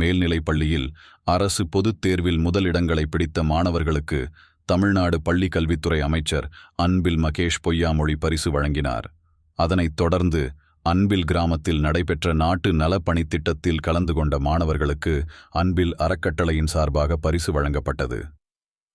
மேல்நிலைப் பள்ளியில் அரசு பொதுத் தேர்வில் முதலிடங்களை பிடித்த மாணவர்களுக்கு தமிழ்நாடு பள்ளிக் கல்வித்துறை அமைச்சர் அன்பில் மகேஷ் பொய்யாமொழி பரிசு வழங்கினார். அதனைத் தொடர்ந்து அன்பில் கிராமத்தில் நடைபெற்ற நாட்டு நலப்பணித் திட்டத்தில் கலந்து கொண்ட மாணவர்களுக்கு அன்பில் அறக்கட்டளையின் சார்பாக பரிசு வழங்கப்பட்டது.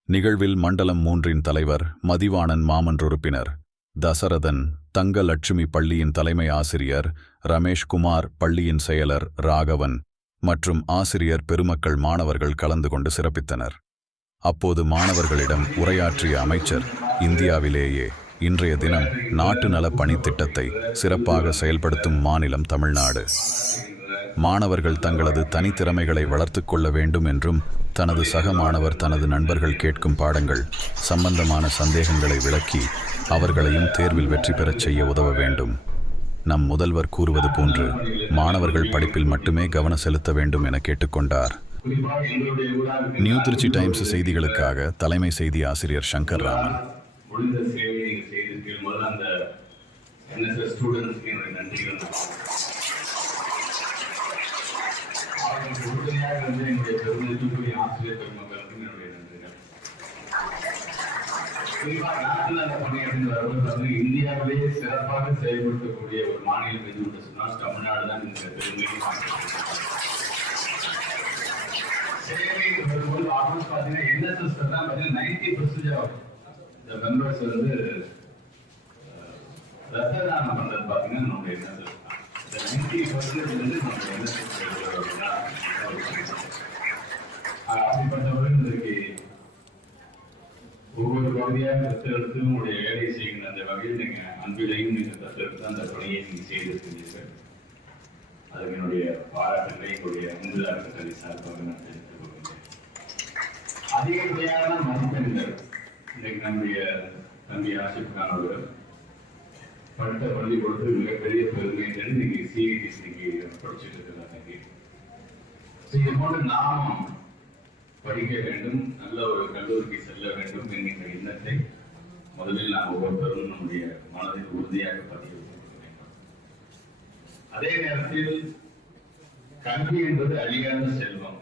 நிகழ்வில் மண்டலம் 3 தலைவர் மதிவாணன், மாமன்ற உறுப்பினர் தசரதன், தங்கலட்சுமி, பள்ளியின் தலைமை ஆசிரியர் ரமேஷ்குமார், பள்ளியின் செயலர் ராகவன் மற்றும் ஆசிரியர் பெருமக்கள் மாணவர்கள் கலந்து கொண்டு சிறப்பித்தனர். அப்போது மாணவர்களிடம் உரையாற்றிய அமைச்சர், இந்தியாவிலேயே இன்றைய தினம் நாட்டு நலப் பணித்திட்டத்தை சிறப்பாக செயல்படுத்தும் மாநிலம் தமிழ்நாடு. மாணவர்கள் தங்களது தனித்திறமைகளை வளர்த்து கொள்ள வேண்டும் என்றும், தனது சக மாணவர் தனது நண்பர்கள் கேட்கும் பாடங்கள் சம்பந்தமான சந்தேகங்களை விளக்கி அவர்களையும் தேர்வில் வெற்றி பெறச் செய்ய உதவ வேண்டும். நம் முதல்வர் கூறுவது போன்று மாணவர்கள் படிப்பில் மட்டுமே கவனம் செலுத்த வேண்டும் என கேட்டுக்கொண்டார். நியூ திருச்சி டைம்ஸ் செய்திகளுக்காக தலைமை செய்தி ஆசிரியர் சங்கர் ராமன். இந்தியாவிலேயே சிறப்பாக செயல்படுத்தக்கூடிய ஒரு மாநிலம் எது என்று சொன்னால் தமிழ்நாடு தான். இந்த பெருமையை பார்த்தீங்கன்னா என்எஸ்எஸ் தான் பார்த்தீங்கன்னா 90% ஆஃப் இந்த மெம்பர்ஸ் வந்து ரத்த தானம் பண்றது பார்த்தீங்கன்னா நம்மளுடைய என்எஸ்எஸ் தான். இந்த 90% வந்து நம்மளுடைய என்எஸ்எஸ் அப்படிப்பட்டவர்கள் இன்றைக்கு ஒவ்வொரு பகுதியாக தத்தெடுத்து உங்களுடைய வேலையை செய்கின்ற அந்த வகையில் நீங்க அன்பிலையும் நீங்க தத்தெடுத்து அந்த பணியை நீங்க செய்திருக்கிறீர்கள். அதுக்கு என்னுடைய பாராட்டுகளை எங்களுடைய இந்து அறக்கட்டளை சார்பாக நான் தெரிவித்துக் கொள்கிறேன். அதிகப்படியான மதிப்பெண்கள் இன்னைக்கு நம்முடைய தம்பி ஆசிப் கான் அவர்கள் படித்த பள்ளி கொடுத்து மிகப்பெரிய பெருமை என்று நீங்க சிஐடிஸ் நீங்க படிச்சுட்டு இருக்கிறாங்க. இது போன்று நாமும் படிக்க வேண்டும், நல்ல ஒரு கல்லூரிக்கு செல்ல வேண்டும் என்கின்ற எண்ணத்தை முதலில் நாம் ஒவ்வொருத்தரும் நம்முடைய மனதில் உறுதியாக பதிவு செய்ய வேண்டும். அதே நேரத்தில் கல்வி என்பது அழியாத செல்வம்.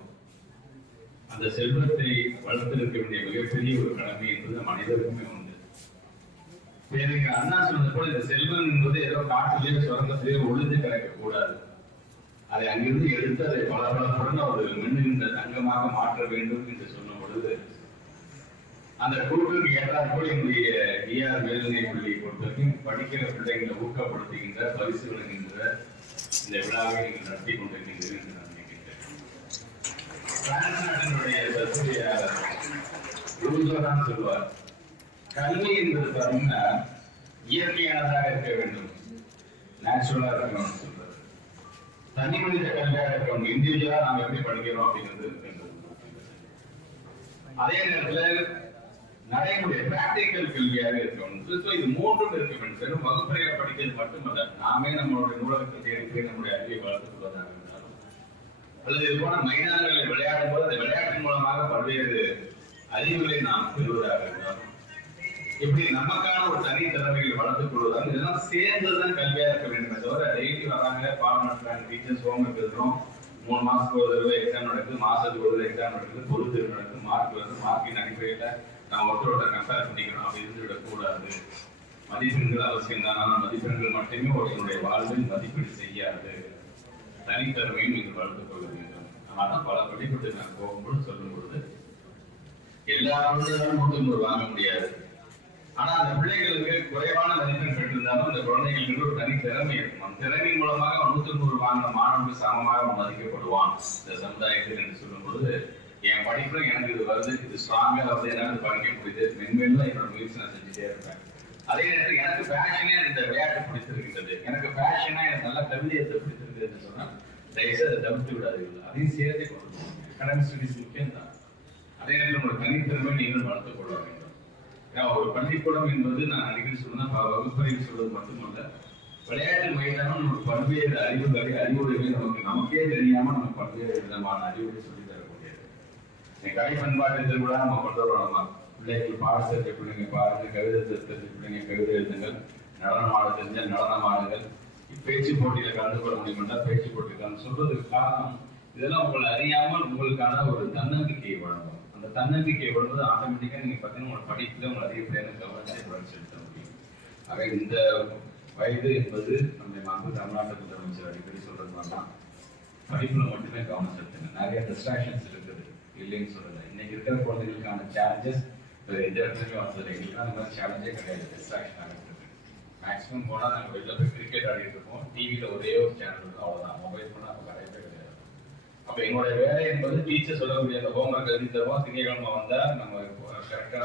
அந்த செல்வத்தை வளர்த்திருக்க வேண்டிய மிகப்பெரிய ஒரு கடமை என்பது மனிதருக்குமே உண்டு. பேரறிஞர் அண்ணா சொன்னது போல இந்த செல்வம் என்பது ஏதோ காட்டிலேயோ சுரங்கத்திலேயோ ஒளிந்து கிடக்க கூடாது. அதை அங்கிருந்து எடுத்து அதை பலபலப்புடன் ஒரு மின்னுகின்ற தங்கமாக மாற்ற வேண்டும் என்று சொன்ன பொழுது அந்த கூட்டுக்கு ஏற்றாற்போல் என்னுடைய மேல்நிலை பள்ளியை பொறுத்தவரைக்கும் படிக்கிற பிள்ளைகளை ஊக்கப்படுத்துகின்ற பரிசு வழங்குகின்ற இந்த விழாவை நீங்கள் நடத்தி கொண்டிருக்கின்றீர்கள் என்று நான் நினைக்கின்றேன். பிரான்ஸ் நாட்டினுடைய தத்துவ சொல்வார், கல்வி என்பது பார்த்தீங்கன்னா இயற்கையானதாக இருக்க வேண்டும், நேச்சுரலா இருக்கணும் சொல்றாரு. தனி மனித கல்வியாக இருக்கணும், இண்டிவிஜுவலா நாம எப்படி படிக்கிறோம் அப்படிங்கிறது. அதே நேரத்துல நடைமுறை பிராக்டிக்கல் கல்வியாக இருக்கணும். இது மூன்றும் இருக்க வேண்டும். வெறும் வகுப்பறையில படிக்கிறது மட்டுமல்ல, நாமே நம்மளுடைய நூலகத்தை தேடி நம்முடைய அறிவை வளர்த்துக் கொள்வதாக இருந்தாலும், அல்லது இது போன மைதானங்களில் விளையாடும் போது அந்த விளையாட்டின் மூலமாக பல்வேறு அறிவுகளை நாம் பெறுவதாக இருந்தாலும், இப்படி நமக்கான ஒரு தனி திறமைகளை வளர்த்துக் கொள்வதால் இதெல்லாம் சேர்ந்துதான் கல்வியா இருக்க வேண்டும். தவிர டெய்லி வராங்க, பாடம் நடத்துறாங்க, டீச்சர்ஸ் ஹோம்ஒர்க் எழுதுறோம், 3 மாசத்துக்கு ஒரு தடவை எக்ஸாம் நடக்குது, மாசத்துக்கு ஒரு தடவை எக்ஸாம் நடக்குது, பொது தேர்வு நடக்குது, மார்க் வருது, மார்க்கின் அடிப்படையில நான் ஒருத்தரோட கம்பேர் பண்ணிக்கணும் அப்படி இருந்து விடக்கூடாது. மதிப்பெண்கள் அவசியம் தான், ஆனால் மதிப்பெண்கள் மட்டுமே ஒருவருடைய வாழ்வில் மதிப்பீடு செய்யாது. தனித்தன்மையும் நீங்கள் வளர்த்துக் கொள்ள வேண்டும். ஆனால் பல படிப்பட்டு நான் போகும்போது சொல்லும் பொழுது எல்லாரும் 100 வாங்க முடியாது. ஆனா அந்த பிள்ளைகளுக்கு குறைவான மதிப்பெண் பெற்றிருந்தாலும் அந்த குழந்தைகளுக்கு ஒரு தனி திறமை இருக்கும். அந்த திறமையின் மூலமாக 100 வாங்கின மாணவர்கள் சமமாக மதிக்கப்படுவான் இந்த சமுதாயத்தில் என்று சொல்லும் பொழுது, என் படிப்புல எனக்கு இது வருது, இது ஸ்ட்ராங்கா வருது, என்னால படிக்க முடியுது, மென்மேலும் என்னோட முயற்சி நான் செஞ்சுட்டே இருப்பேன். அதே நேரத்தில் எனக்கு பேஷனே இந்த விளையாட்டு பிடித்திருக்கின்றது, எனக்கு பேஷனா எனக்கு நல்ல கவிதையத்தை பிடித்திருக்கிறது என்று சொன்னால் தயவுசெய்து அதை தவிர்த்து விடாதீர்கள். அதையும் சேர்த்து கொண்டு போகணும். அகாடமிக் ஸ்டடிஸ் முக்கியம் தான். அதே நேரத்தில் உங்களோட தனித்திறமை நீங்கள் வளர்த்துக் கொள்ள வேண்டும். ஒரு பள்ளிக்கூடம் என்பது நான் அடிக்கடி சொல்றேன், வகுப்பறையில் சொல்வது மட்டுமல்ல, விளையாட்டு மைதானம் நமக்கு பல்வேறு அறிவுகளை அறிவுரைகளை நமக்கே தெரியாம நம்ம பல்வேறு விதமான அறிவுரை சொல்லி தரக்கூடியது. கலை பண்பாட்டு திருவிழா நம்ம கொண்டு வரணுமா, பிள்ளைகள் பாடத்திற்கு பிள்ளைங்க பாருங்க, கவிதை தெரிஞ்ச பிள்ளைங்க கவிதை எழுதுங்கள், நடனம் ஆட தெரிஞ்ச நடனம் ஆடுங்கள், பேச்சு போட்டியில கலந்து கொள்ள முடியும்னா பேச்சு போட்டியில் சொல்றதுக்கு காரணம் இதெல்லாம் உங்களை அறியாமல் உங்களுக்கான ஒரு தன்னம்பிக்கையை வழங்கும். அந்த தன்னம்பிக்கையை வழங்குவது ஆட்டோமேட்டிக்கா நீங்க பார்த்தீங்கன்னா உங்களோட படிப்புல உங்களை அதிகப்படியான கவனத்தை வளர்ச்சி செலுத்த முடியும். ஆக இந்த வயது என்பது நம்ம மாண்பு தமிழ்நாட்டு முதலமைச்சர் அடிக்கடி சொல்றது மாதிரிதான் படிப்புல மட்டுமே கவனம் செலுத்துங்க. நிறைய டிஸ்ட்ராக்ஷன்ஸ் இருக்குது, இல்லைன்னு சொல்லல. இன்னைக்கு இருக்கிற குழந்தைகளுக்கான சேலஞ்சஸ் வேற எந்த இடத்துலயும் வந்தது. எங்களுக்கு அந்த மாதிரி சேலஞ்சே கிடையாது. டிஸ்ட்ராக்ஷன் ஆகிட்டு மேக்ஸிமம் போனா நாங்கள் வெளில போய் கிரிக்கெட் ஆடிட்டு இருப்போம். டிவியில ஒரே ஒரு சேனல் இருக்கும், அவ்வளவுதான். மொபைல் போனா நம்ம கிடையவே கிடையாது. அப்ப எங்களுடைய வேலை என்பது டீச்சர் சொல்லக்கூடிய அந்த ஹோம்ஒர்க் எழுதி தருவோம். திங்கட்கிழமை வந்தா நம்ம கரெக்டா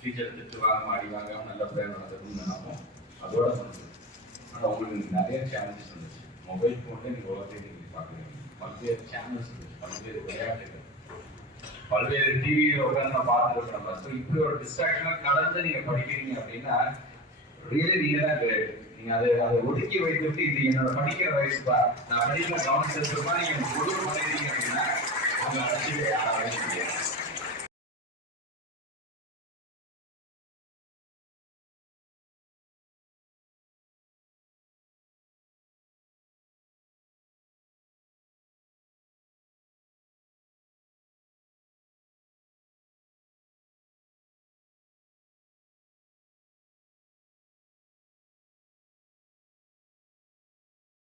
டீச்சர் திட்டுவாங்க, அடிவாங்க, நல்ல பிள்ளைங்க நடந்ததுன்னு நினைப்போம். அதோட பண்ணுது. ஆனா உங்களுக்கு நிறைய சேலஞ்சஸ் இருந்துச்சு. மொபைல் போன்ல நீங்க உலகத்தை நீங்க பாக்குறீங்க. பல்வேறு சேனல்ஸ் இருந்துச்சு, பல்வேறு விளையாட்டுகள், பல்வேறு டிவியில உட்காந்து நம்ம பார்த்துட்டு நம்ம. ஸோ இப்படி ஒரு டிஸ்ட்ராக்ஷனா கடந்து நீங்க படிக்கிறீங்க அப்படின்னா ரியலி நீங்க தான் கிரேட். நீங்க அதை ஒதுக்கி வைத்துட்டு இது என்னோட படிக்கிற வயசுப்பா, நான் படிக்கிற கவனம் செலுத்துறப்பா நீங்க முழு பண்ணிருக்கீங்க அப்படின்னா உங்க அழைச்சிட்டு யாராவது முடியாது.